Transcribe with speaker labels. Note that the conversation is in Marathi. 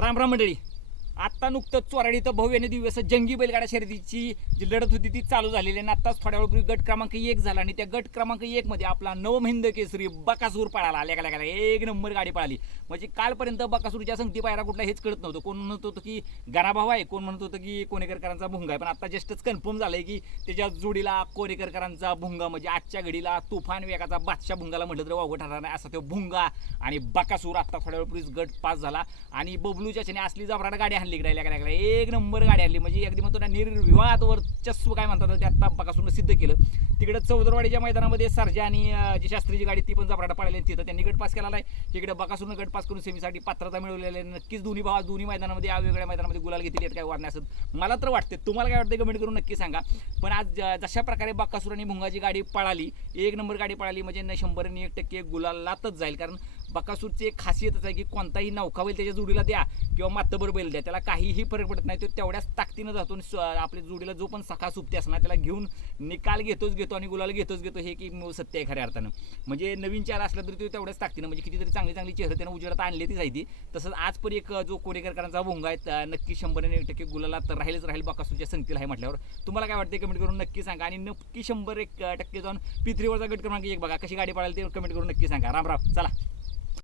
Speaker 1: राम राम मंडळी. आत्ता नुकतंच चोराडी इथं भव्य आणि दिव्य असं जंगी बैलगाडा शर्यतीची जी लढत होती ती चालू झालेली आणि आत्ताच थोड्या वेळपूर्वी गट क्रमांक एक झाला आणि त्या गट क्रमांक एक मध्ये आपला नवमहिंद केसरी बकासूर पळाला. लेका लेका एक नंबर गाडी पळाली. म्हणजे कालपर्यंत बकासूरच्या संगती पायरा कुठला हेच कळत नव्हतं. कोण म्हणत होतं की गणाभाव आहे कोण म्हणत होतं की कोणेकरकरांचा भुंगा आहे. पण आता जस्टच कन्फर्म झालंय की त्याच्या जोडीला कोरेकरकरांचा भुंगा म्हणजे आजच्या घडीला तुफान वेगाचा बादशाह भुंगाला म्हटलं तर वावगं ठरणार नाही. असा तो भुंगा आणि बकासूर आत्ता थोड्या वेळपूर्वीच गट पास झाला. आणि बबलूच्या असली जबराट गाडी आणली इकडे लेका एक नंबर गाडी आणली. म्हणजे अगदी मग तुला निर्विवाद वर्चस्व काय म्हणतात ते आत्ता बकासूरनं सिद्ध केलं. तिकडे चौदरवाडीच्या मैदानामध्ये सरजा आणि जी शास्त्रीची गाडी ती पण जबराटा पळाली तिथं त्यांनी गट पास केला आहे तिकडे बकासूरनं गट पास करून सेमीसाठी पात्रता मिळवलेली आहे. नक्कीच दोन्ही भावा दोन्ही मैदानामध्ये वेगवेगळ्या मैदानामध्ये गुलाल घेतली आहेत काय वाढणे मला तर वाटते तुम्हाला काय वाटतं कमेंट करून नक्की सांगा. पण आज ज- जशा प्रकारे बकासूर आणि भुंगाची गाडी पळाली एक नंबर गाडी पळाली म्हणजे शंभर आणि एक टक्के गुलालातच जाईल. कारण बकासूरची एक खासियतच आहे की कोणताही नौका बैल त्याच्या जोडीला द्या किंवा मातबर बैल द्या त्याला काहीही फरक पडत नाही तो तेवढ्याच ताकदीनं जातो आणि आपल्या जोडीला जो पण सखा सुपते असणार त्याला घेऊन निकाल घेतोच घेतो आणि गुलाल घेतोच घेतो हे की सत्य आहे खऱ्या अर्थानं. म्हणजे नवीन चार असला तरी तो तेवढ्याच ताकदीनं म्हणजे कितीतरी चांगली चांगली चेहरे त्यानं उजेडात आणले ती जायती तसंच आज पण एक जो कोरेकरकरांचा भोंगा आहे नक्की शंभर एक टक्के गुलाला तर राहीलच राहील बकासूरच्या संगतील आहे म्हटल्यावर. तुम्हाला काय वाटते कमेंट करून नक्की सांगा आणि नक्की शंभर एक टक्के जाऊन पित्रीवरचा गट क्रमांक एक बघा. कशी गाडी पाडायला ते कमेंट करून नक्की सांगा. राम राम. चला.